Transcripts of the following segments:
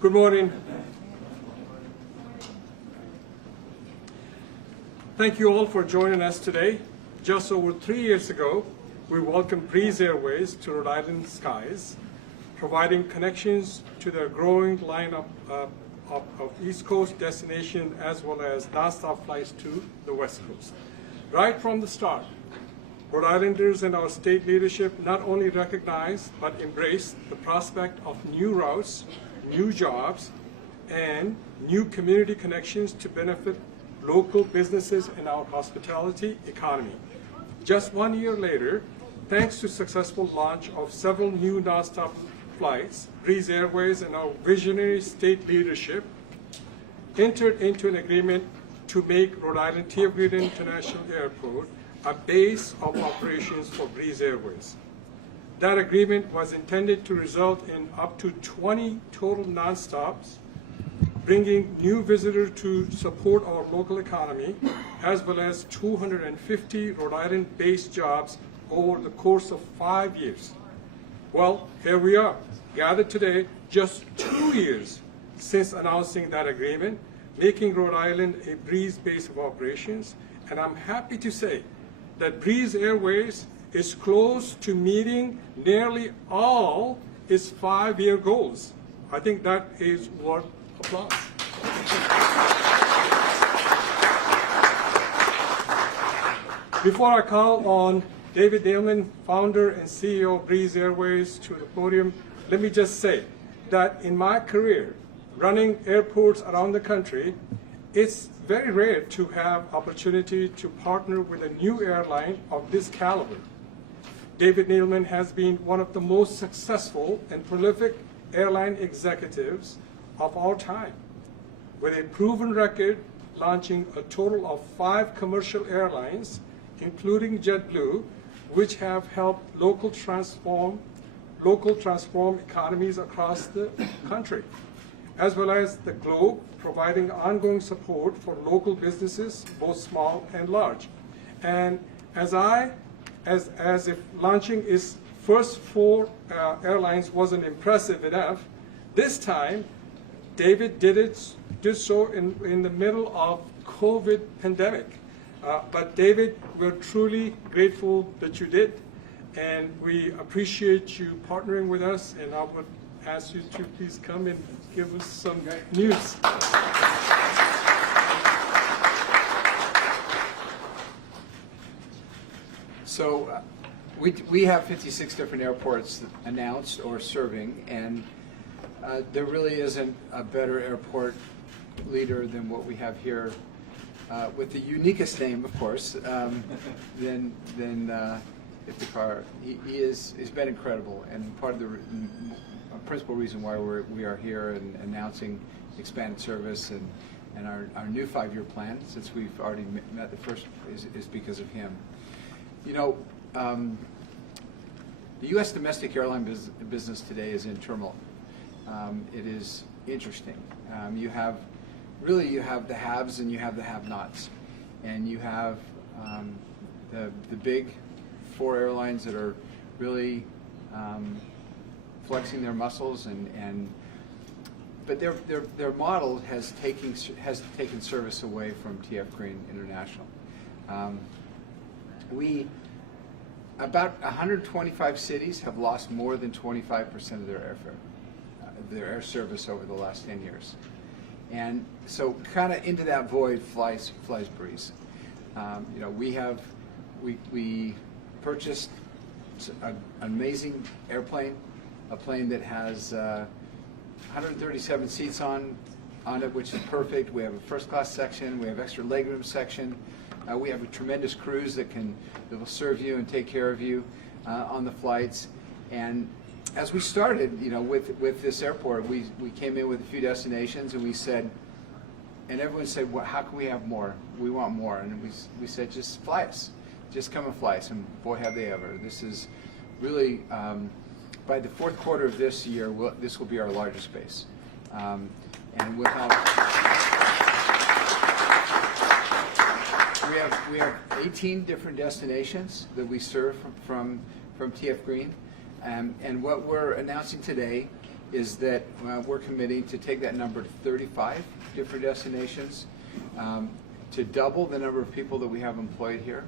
Good morning. Thank you all for joining us today. Just over 3 years ago, we welcomed Breeze Airways to Rhode Island skies, providing connections to their growing lineup of East Coast destinations as well as nonstop flights to the West Coast. Right from the start, Rhode Islanders and our state leadership not only recognized but embraced the prospect of new routes, new jobs, and new community connections to benefit local businesses and our hospitality economy. Just 1 year later, thanks to successful launch of several new nonstop flights, Breeze Airways and our visionary state leadership entered into an agreement to make Rhode Island T.F. International Airport a base of operations for Breeze Airways. That agreement was intended to result in up to 20 total nonstops, bringing new visitors to support our local economy, as well as 250 Rhode Island-based jobs over the course of 5 years. Well, here we are, gathered today, just 2 years since announcing that agreement, making Rhode Island a Breeze base of operations, and I'm happy to say that Breeze Airways is close to meeting nearly all its 5-year goals. I think that is worth applause. Before I call on David Neeleman, founder and CEO of Breeze Airways, to the podium, let me just say that in my career running airports around the country, it's very rare to have opportunity to partner with a new airline of this caliber. David Neeleman has been one of the most successful and prolific airline executives of our time, with a proven record launching a total of 5 commercial airlines, including JetBlue, which have helped local transform economies across the country, as well as the globe, providing ongoing support for local businesses, both small and large. And as if launching its first 4 airlines wasn't impressive enough, this time David did so in the middle of COVID pandemic. But David, we're truly grateful that you did, and we appreciate you partnering with us, and I would ask you to please come and give us some news. So we have 56 different airports announced or serving, and there really isn't a better airport leader than what we have here, with the uniquest name, of course, than Iftikhar. He's been incredible, and part of the principal reason why we are here and announcing expanded service and our new 5-year plan, since we've already met the first, is because of him. You know, the U.S. domestic airline business today is in turmoil. It is interesting. You have the haves and you have the have-nots, and you have the big 4 airlines that are really flexing their muscles, but their model has taken service away from TF Green International. About 125 cities have lost more than 25% of their airfare, their air service over the last 10 years. And so kind of into that void flies Breeze. You know, we purchased an amazing airplane, a plane that has 137 seats on it, which is perfect. We have a first class section, we have extra legroom section. We have a tremendous crews that will serve you and take care of you on the flights. And as we started, you know, with this airport, we came in with a few destinations, and we said, and everyone said, well, how can we have more? We want more. And we said, just fly us. Just come and fly us. And boy, have they ever. This is really, by the 4th quarter of this year, this will be our largest base. And we'll have... We have 18 different destinations that we serve from TF Green, and what we're announcing today is that we're committing to take that number to 35 different destinations, to double the number of people that we have employed here,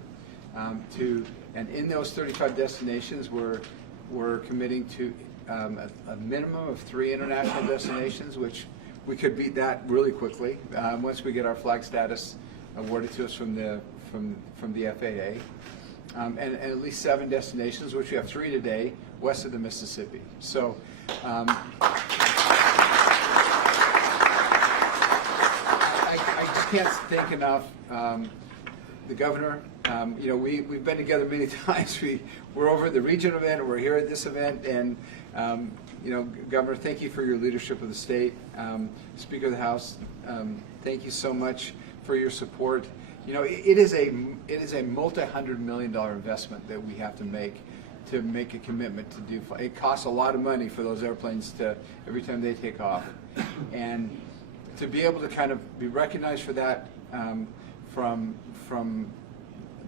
and in those 35 destinations, we're committing to a minimum of 3 international destinations, which we could beat that really quickly once we get our flag status awarded to us from the FAA, and at least 7 destinations, which we have 3 today, west of the Mississippi. So. I just can't thank enough the governor. You know, we've been together many times. We're over at the region event, and we're here at this event, and you know, Governor, thank you for your leadership of the state. Speaker of the House, thank you so much for your support. You know, it is a multi-$100-million investment that we have to make a commitment to do. It costs a lot of money for those airplanes every time they take off, and to be able to kind of be recognized for that from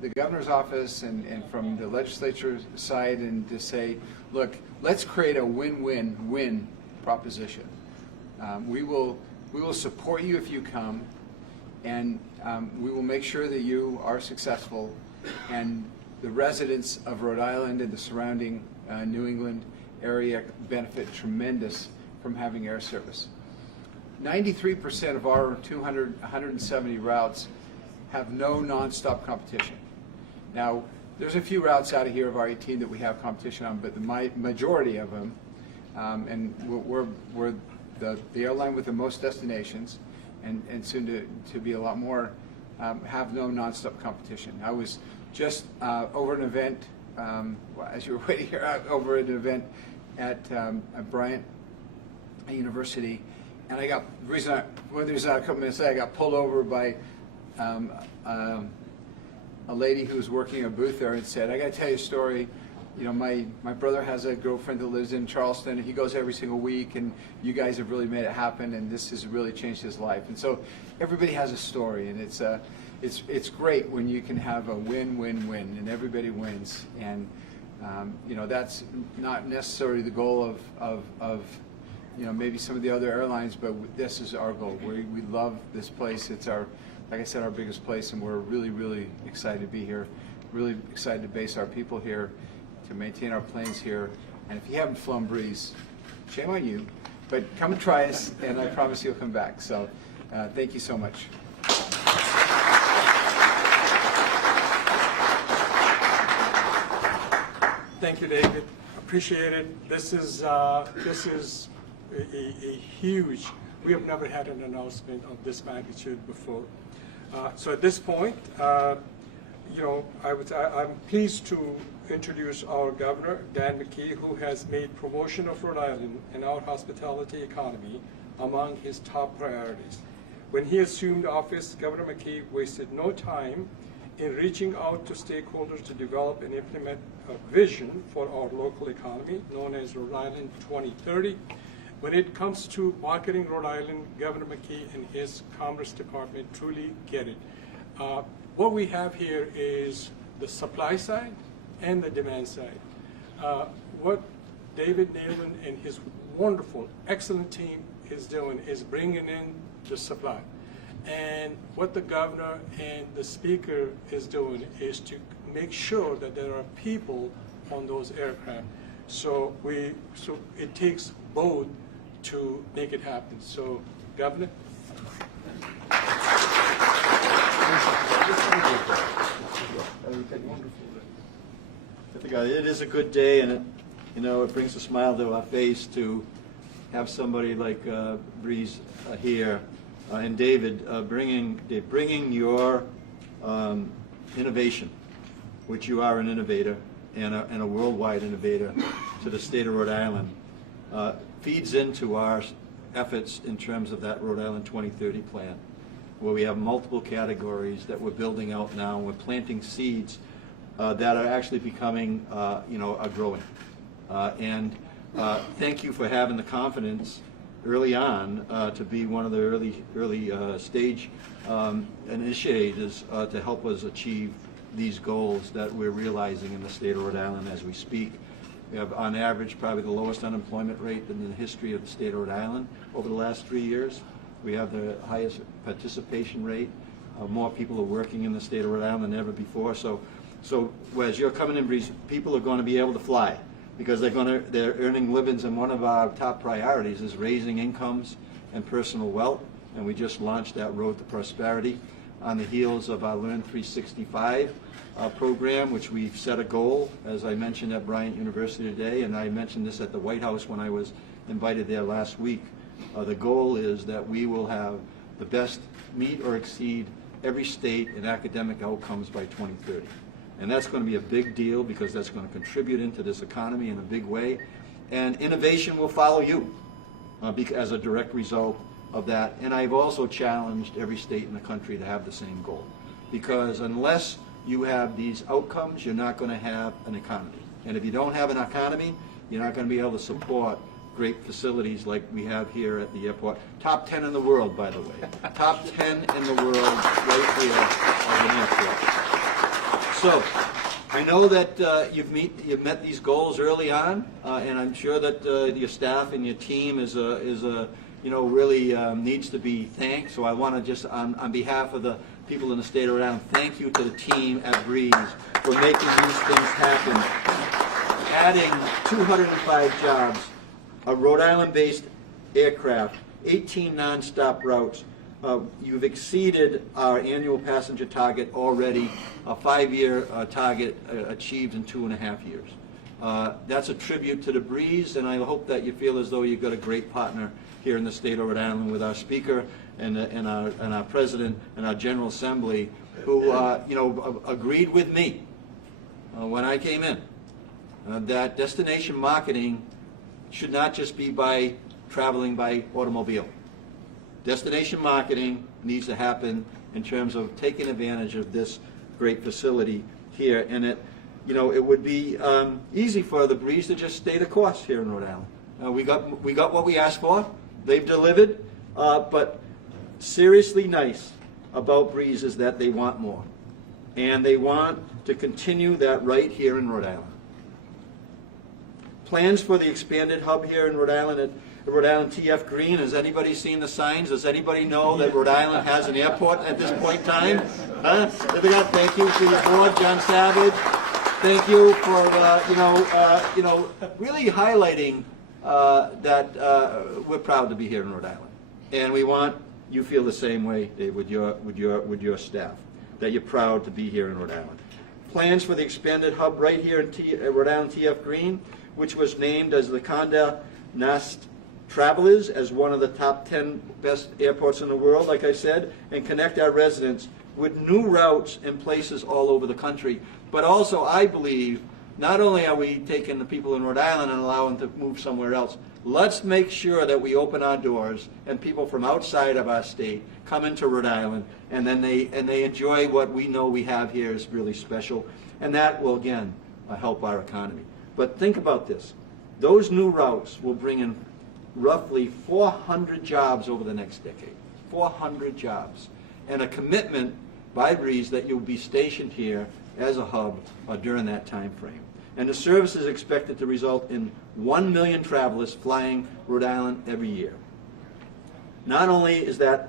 the governor's office and from the legislature side, and to say, look, let's create a win-win-win proposition. We will support you if you come, and we will make sure that you are successful, and the residents of Rhode Island and the surrounding New England area benefit tremendous from having air service. 93% of our 170 routes have no nonstop competition. Now, there's a few routes out of here of our 18 that we have competition on, but the majority of them, and we're the airline with the most destinations, and soon to be a lot more, have no nonstop competition. I was just over an event, as you were waiting here, over an event at Bryant University, and I got, when there's a couple minutes later, I got pulled over by a lady who was working a booth there and said, I got to tell you a story. You know, my brother has a girlfriend that lives in Charleston, and he goes every single week, and you guys have really made it happen, and this has really changed his life. And so everybody has a story, and it's great when you can have a win-win-win, and everybody wins. And you know, that's not necessarily the goal of you know, maybe some of the other airlines, but this is our goal. We love this place. It's our, like I said, our biggest place, and we're really, really excited to be here. Really excited to base our people here, to maintain our planes here. And if you haven't flown Breeze, shame on you, but come and try us, and I promise you'll come back. So thank you so much. Thank you, David. Appreciate it. This is a huge. We have never had an announcement of this magnitude before. So at this point, you know, I'm pleased to introduce our governor, Dan McKee, who has made promotion of Rhode Island and our hospitality economy among his top priorities. When he assumed office, Governor McKee wasted no time in reaching out to stakeholders to develop and implement a vision for our local economy, known as Rhode Island 2030. When it comes to marketing Rhode Island, Governor McKee and his Commerce Department truly get it. What we have here is the supply side and the demand side. What David Neeleman and his wonderful, excellent team is doing is bringing in the supply. And what the governor and the speaker is doing is to make sure that there are people on those aircraft. So it takes both to make it happen. So, Governor. It is a good day, and it brings a smile to our face to have somebody like Breeze here, and David bringing your innovation, which you are an innovator and a worldwide innovator, to the state of Rhode Island, feeds into our efforts in terms of that Rhode Island 2030 plan, where we have multiple categories that we're building out now, and we're planting seeds that are actually becoming, are growing. And thank you for having the confidence early on to be one of the early stage initiators to help us achieve these goals that we're realizing in the state of Rhode Island as we speak. We have, on average, probably the lowest unemployment rate in the history of the state of Rhode Island over the last 3 years. We have the highest participation rate. More people are working in the state of Rhode Island than ever before. So as you're coming in, Breeze, people are going to be able to fly because they're earning livings, and one of our top priorities is raising incomes and personal wealth. And we just launched that Road to Prosperity on the heels of our Learn 365 program, which we've set a goal, as I mentioned at Bryant University today, and I mentioned this at the White House when I was invited there last week. The goal is that we will have the best meet or exceed every state in academic outcomes by 2030. And that's going to be a big deal because that's going to contribute into this economy in a big way. And innovation will follow you as a direct result of that. And I've also challenged every state in the country to have the same goal. Because unless you have these outcomes, you're not going to have an economy. And if you don't have an economy, you're not going to be able to support great facilities like we have here at the airport. Top 10 in the world, by the way. Top 10 in the world right here at an airport. So I know that you've met these goals early on, and I'm sure that your staff and your team is really needs to be thanked. So I want to just, on behalf of the people in the state of Rhode Island, thank you to the team at Breeze for making these things happen. Adding 205 jobs, a Rhode Island-based aircraft, 18 non-stop routes. You've exceeded our annual passenger target already, a 5-year target achieved in 2.5 years. That's a tribute to the Breeze, and I hope that you feel as though you've got a great partner here in the state of Rhode Island with our Speaker and our President and our General Assembly, who agreed with me when I came in that destination marketing should not just be by traveling by automobile. Destination marketing needs to happen in terms of taking advantage of this great facility here, and it would be easy for the Breeze to just stay the course here in Rhode Island. We got what we asked for. They've delivered, but seriously nice about Breeze is that they want more, and they want to continue that right here in Rhode Island. Plans for the expanded hub here in Rhode Island at Rhode Island T.F. Green. Has anybody seen the signs? Does anybody know that Rhode Island has an airport at this point in time? Huh? Thank you for your board, John Savage. Thank you for really highlighting that we're proud to be here in Rhode Island, and we want you feel the same way, Dave, with your staff, that you're proud to be here in Rhode Island. Plans for the expanded hub right here in Rhode Island T.F. Green, which was named as the Condé Nast Travelers as one of the top 10 best airports in the world, like I said, and connect our residents with new routes in places all over the country. But also, I believe, not only are we taking the people in Rhode Island and allowing them to move somewhere else, let's make sure that we open our doors and people from outside of our state come into Rhode Island, and then they enjoy what we know we have here is really special, and that will, again, help our economy. But think about this. Those new routes will bring in roughly 400 jobs over the next decade. 400 jobs. And a commitment by Breeze that you'll be stationed here as a hub during that time frame. And the service is expected to result in 1 million travelers flying Rhode Island every year. Not only is that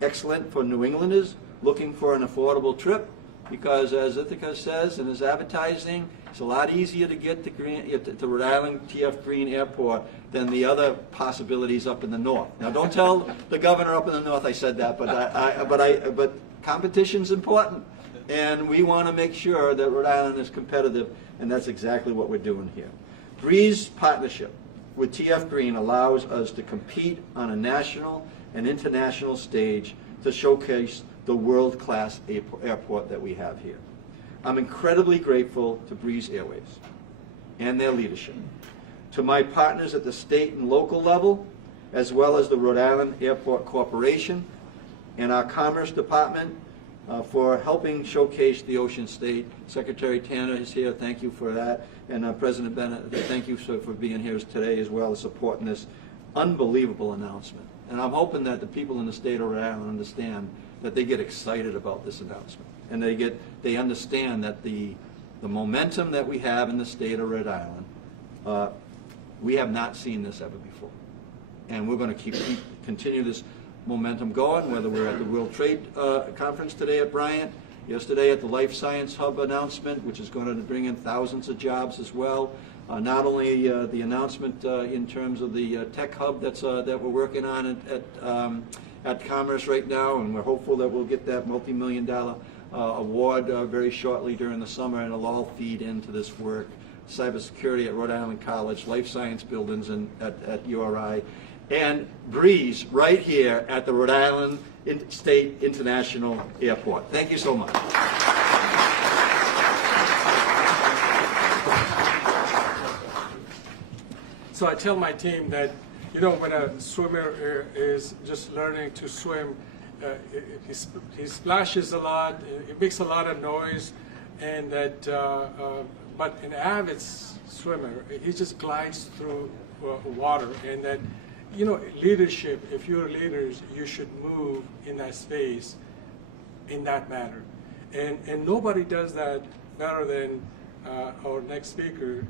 excellent for New Englanders looking for an affordable trip, because as Ithaca says in his advertising, it's a lot easier to get to Rhode Island T.F. Green Airport than the other possibilities up in the north. Now, don't tell the governor up in the north I said that, but competition's important, and we want to make sure that Rhode Island is competitive, and that's exactly what we're doing here. Breeze partnership with T.F. Green allows us to compete on a national and international stage to showcase the world-class airport that we have here. I'm incredibly grateful to Breeze Airways and their leadership, to my partners at the state and local level, as well as the Rhode Island Airport Corporation and our Commerce Department for helping showcase the Ocean State. Secretary Tanner is here, thank you for that, and President Bennett, thank you for being here today as well as supporting this unbelievable announcement. And I'm hoping that the people in the state of Rhode Island understand that they get excited about this announcement, and they understand that the momentum that we have in the state of Rhode Island We have not seen this ever before. And we're going to continue this momentum going, whether we're at the World Trade Conference today at Bryant, yesterday at the Life Science Hub announcement, which is going to bring in thousands of jobs as well. Not only the announcement in terms of the tech hub that we're working on at Commerce right now, and we're hopeful that we'll get that multi-million-dollar award very shortly during the summer, and it'll all feed into this work. Cybersecurity at Rhode Island College, life science buildings at URI, and Breeze right here at the Rhode Island State International Airport. Thank you so much. So I tell my team that, you know, when a swimmer is just learning to swim, he splashes a lot, it makes a lot of noise, and that, but an avid swimmer, he just glides through water, and that, you know, leadership, if you're leaders, you should move in that space in that manner. And nobody does that better than our next speaker,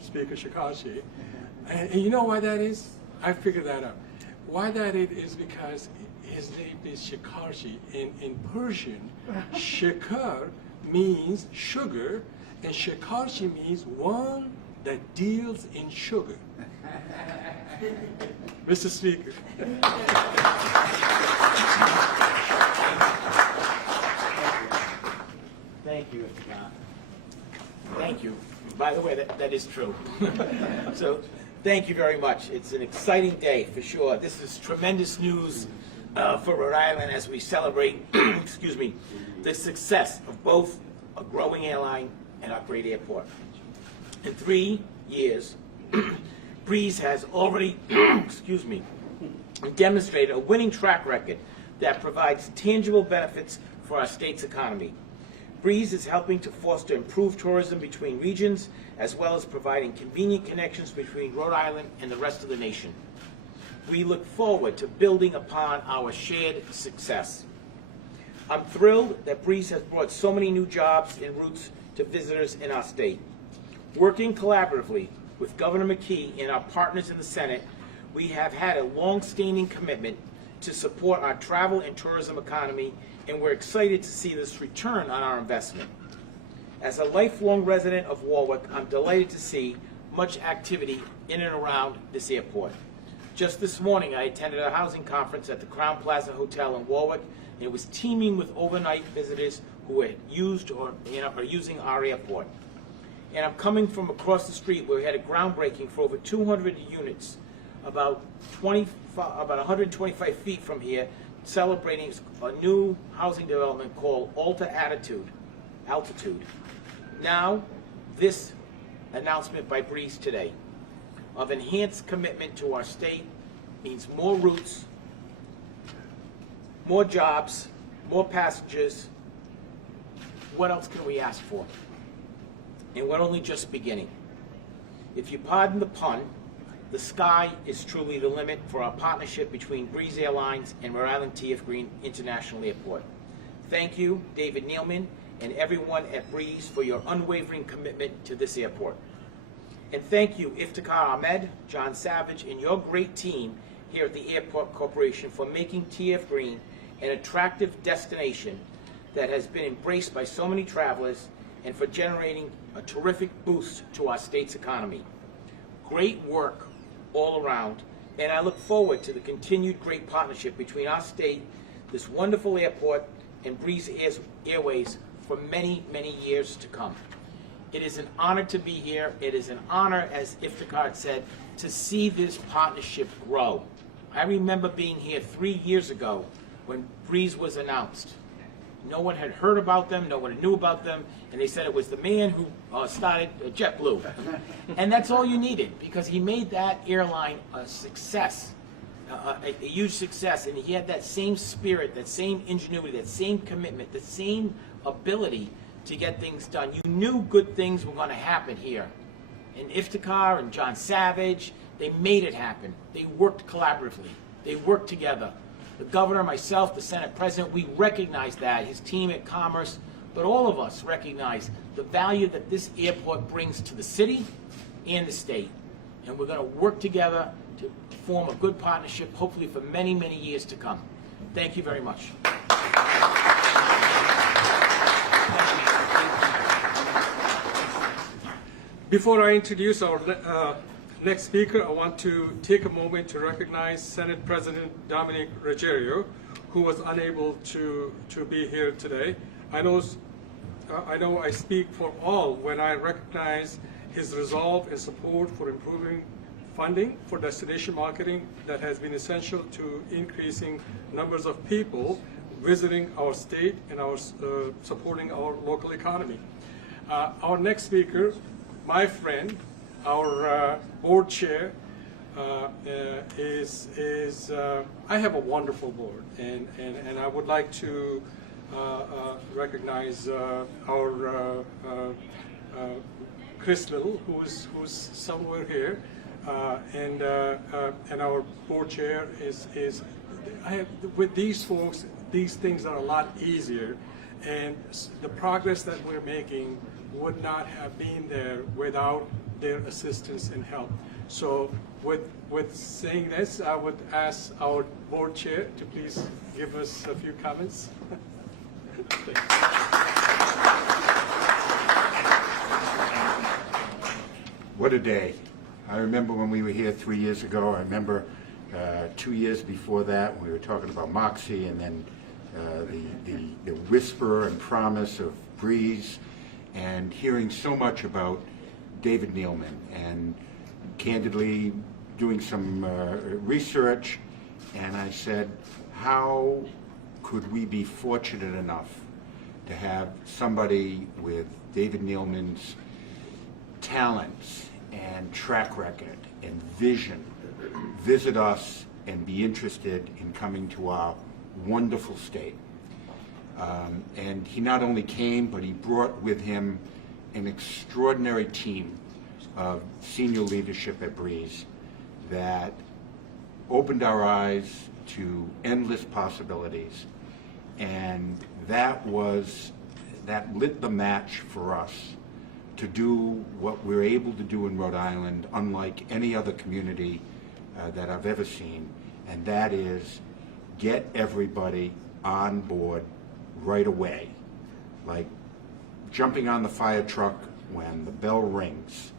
Speaker Shikashi. And you know why that is? I figured that out. Why that is because his name is Shikashi. In Persian, Shikar means sugar, and Shikashi means one that deals in sugar. Mr. Speaker. Thank you, thank you. By the way, that is true. So, thank you very much. It's an exciting day for sure. This is tremendous news for Rhode Island as we celebrate, excuse me, the success of both a growing airline and our great airport. In 3 years, Breeze has already, excuse me, demonstrated a winning track record that provides tangible benefits for our state's economy. Breeze is helping to foster improved tourism between regions, as well as providing convenient connections between Rhode Island and the rest of the nation. We look forward to building upon our shared success. I'm thrilled that Breeze has brought so many new jobs and routes to visitors in our state. Working collaboratively with Governor McKee and our partners in the Senate, we have had a long-standing commitment to support our travel and tourism economy, and we're excited to see this return on our investment. As a lifelong resident of Warwick, I'm delighted to see much activity in and around this airport. Just this morning, I attended a housing conference at the Crown Plaza Hotel in Warwick, and it was teeming with overnight visitors who had used or are using our airport. And I'm coming from across the street where we had a groundbreaking for over 200 units, about 125 feet from here, celebrating a new housing development called Altitude. Now, this announcement by Breeze today of enhanced commitment to our state means more routes, more jobs, more passengers. What else can we ask for? And we're only just beginning. If you pardon the pun, the sky is truly the limit for our partnership between Breeze Airlines and Rhode Island T.F. International Airport. Thank you, David Neeleman, and everyone at Breeze for your unwavering commitment to this airport. And thank you, Iftikhar Ahmed, John Savage, and your great team here at the Airport Corporation for making T.F. Green an attractive destination that has been embraced by so many travelers, and for generating a terrific boost to our state's economy. Great work all around, and I look forward to the continued great partnership between our state, this wonderful airport, and Breeze Airways for many, many years to come. It is an honor to be here. It is an honor, as Iftikhar said, to see this partnership grow. I remember being here 3 years ago when Breeze was announced. No one had heard about them, no one knew about them, and they said it was the man who started JetBlue. And that's all you needed, because he made that airline a success, a huge success, and he had that same spirit, that same ingenuity, that same commitment, the same ability to get things done. You knew good things were going to happen here. And Iftikhar and John Savage, they made it happen. They worked collaboratively. They worked together. The governor, myself, the Senate president, we recognize that, his team at Commerce, but all of us recognize the value that this airport brings to the city and the state. And we're going to work together to form a good partnership, hopefully for many, many years to come. Thank you very much. Before I introduce our next speaker, I want to take a moment to recognize Senate President Dominic Ruggiero, who was unable to be here today. I know I speak for all when I recognize his resolve and support for improving funding for destination marketing that has been essential to increasing numbers of people visiting our state and supporting our local economy. Our next speaker, my friend, our board chair, I have a wonderful board, and I would like to recognize our Chris Little, who's somewhere here, and our board chair is. With these folks, these things are a lot easier, and the progress that we're making would not have been there without their assistance and help. So with saying this, I would ask our board chair to please give us a few comments. What a day. I remember when we were here 3 years ago. I remember 2 years before that when we were talking about Moxie, and then the whisper and promise of Breeze, and hearing so much about David Neeleman, and candidly doing some research, and I said, how could we be fortunate enough to have somebody with David Neeleman's talents and track record and vision visit us and be interested in coming to our wonderful state. And he not only came, but he brought with him an extraordinary team of senior leadership at Breeze that opened our eyes to endless possibilities, and that lit the match for us to do what we're able to do in Rhode Island, unlike any other community that I've ever seen, and that is get everybody on board right away, like jumping on the fire truck when the bell rings.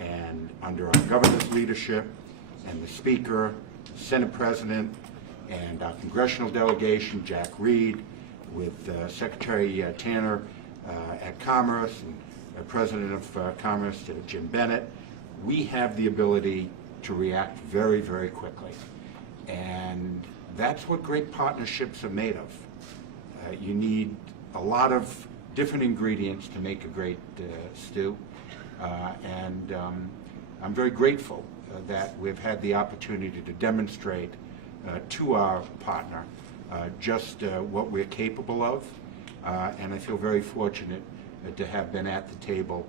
And under our governor's leadership and the Speaker, Senate President, and our congressional delegation, Jack Reed, with Secretary Tanner at Commerce, and President of Commerce, Jim Bennett, we have the ability to react very, very quickly. And that's what great partnerships are made of. You need a lot of different ingredients to make a great stew. And I'm very grateful that we've had the opportunity to demonstrate to our partner just what we're capable of. And I feel very fortunate to have been at the table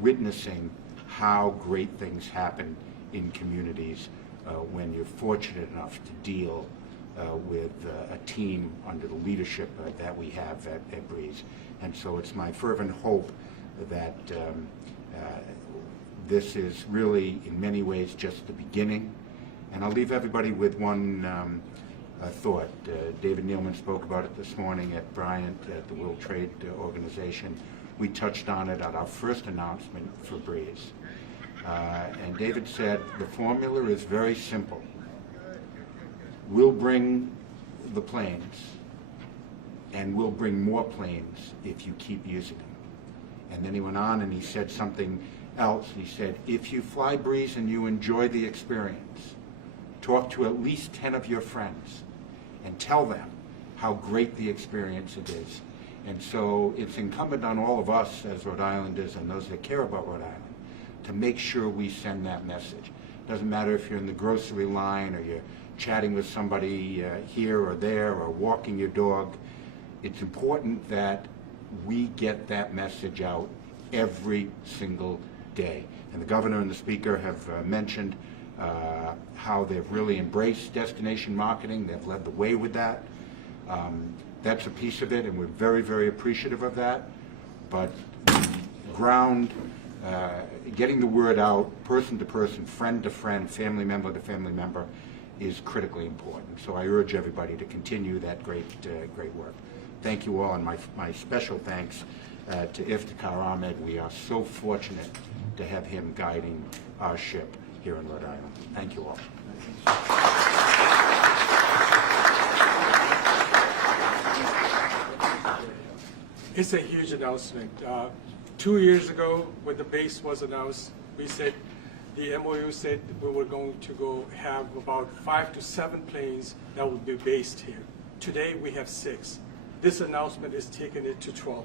witnessing how great things happen in communities when you're fortunate enough to deal with a team under the leadership that we have at Breeze. And so it's my fervent hope that this is really, in many ways, just the beginning. And I'll leave everybody with one thought. David Neeleman spoke about it this morning at Bryant at the World Trade Organization. We touched on it at our first announcement for Breeze. And David said, the formula is very simple. We'll bring the planes, and we'll bring more planes if you keep using them. And then he went on and he said something else. He said, if you fly Breeze and you enjoy the experience, talk to at least 10 of your friends and tell them how great the experience it is. And so it's incumbent on all of us as Rhode Islanders and those that care about Rhode Island to make sure we send that message. Doesn't matter if you're in the grocery line or you're chatting with somebody here or there or walking your dog. It's important that we get that message out every single day. And the governor and the speaker have mentioned how they've really embraced destination marketing. They've led the way with that. That's a piece of it, and we're very, very appreciative of that. But the ground getting the word out, person to person, friend to friend, family member to family member, is critically important. So I urge everybody to continue that great work. Thank you all, and my special thanks to Iftikhar Ahmed. We are so fortunate to have him guiding our ship here in Rhode Island. Thank you all. It's a huge announcement. 2 years ago, when the base was announced, we said, the MOU said we were going to go have about 5 to 7 planes that would be based here. Today we have 6. This announcement is taking it to 12.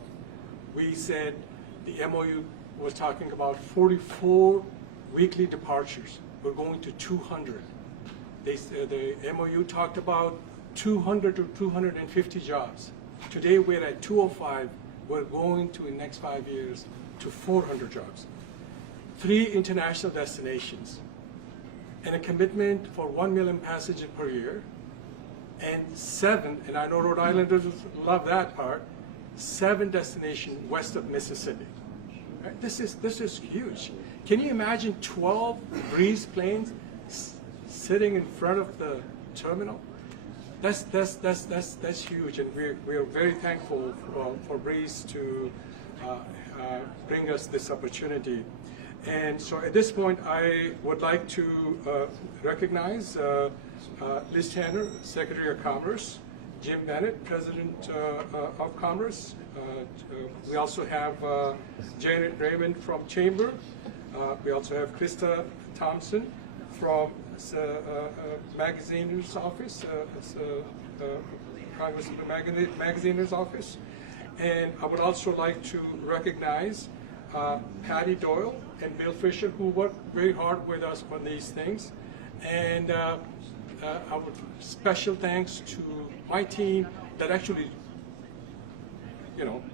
We said the MOU was talking about 44 weekly departures. We're going to 200. The MOU talked about 200 to 250 jobs. Today we're at 205. We're going to, in the next 5 years, to 400 jobs. 3 international destinations, and a commitment for 1 million passengers per year, and 7, and I know Rhode Islanders love that part, 7 destinations west of Mississippi. Right? This is huge. Can you imagine 12 Breeze planes sitting in front of the terminal? That's huge, and we are very thankful for Breeze to bring us this opportunity. And so at this point, I would like to recognize Liz Tanner, Secretary of Commerce, Jim Bennett, President of Commerce. We also have Janet Raymond from Chamber. We also have Krista Thompson from Magaziner's office, Congressman Magaziner's office. And I would also like to recognize Patty Doyle and Bill Fisher, who worked very hard with us on these things. And special thanks to my team that actually,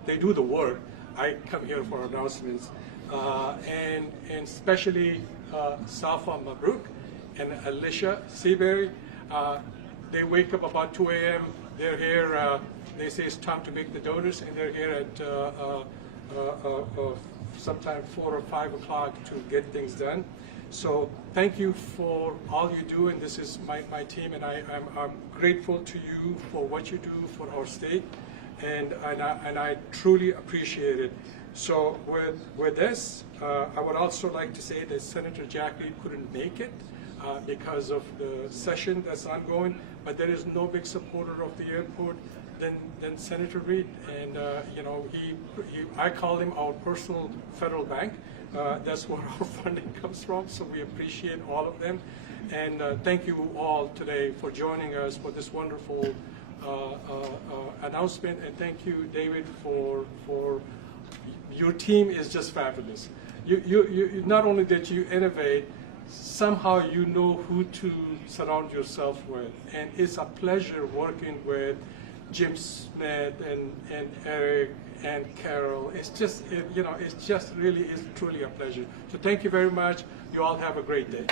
they do the work. I come here for announcements. And especially Safa Mabruk and Alicia Seabury. They wake up about 2 a.m. They're here. They say it's time to make the donuts, and they're here at sometime 4 or 5 o'clock to get things done. So thank you for all you do, and this is my team, and I'm grateful to you for what you do for our state, and I truly appreciate it. So with this, I would also like to say that Senator Jack Reed couldn't make it because of the session that's ongoing, but there is no big supporter of the airport than Senator Reed, and I call him our personal federal bank. That's where our funding comes from, so we appreciate all of them. And thank you all today for joining us for this wonderful announcement, and thank you, David, for your team is just fabulous. You not only did you innovate, somehow you know who to surround yourself with, and it's a pleasure working with Jim Smith and Eric and Carol. It's just, it's just really is truly a pleasure. So thank you very much. You all have a great day.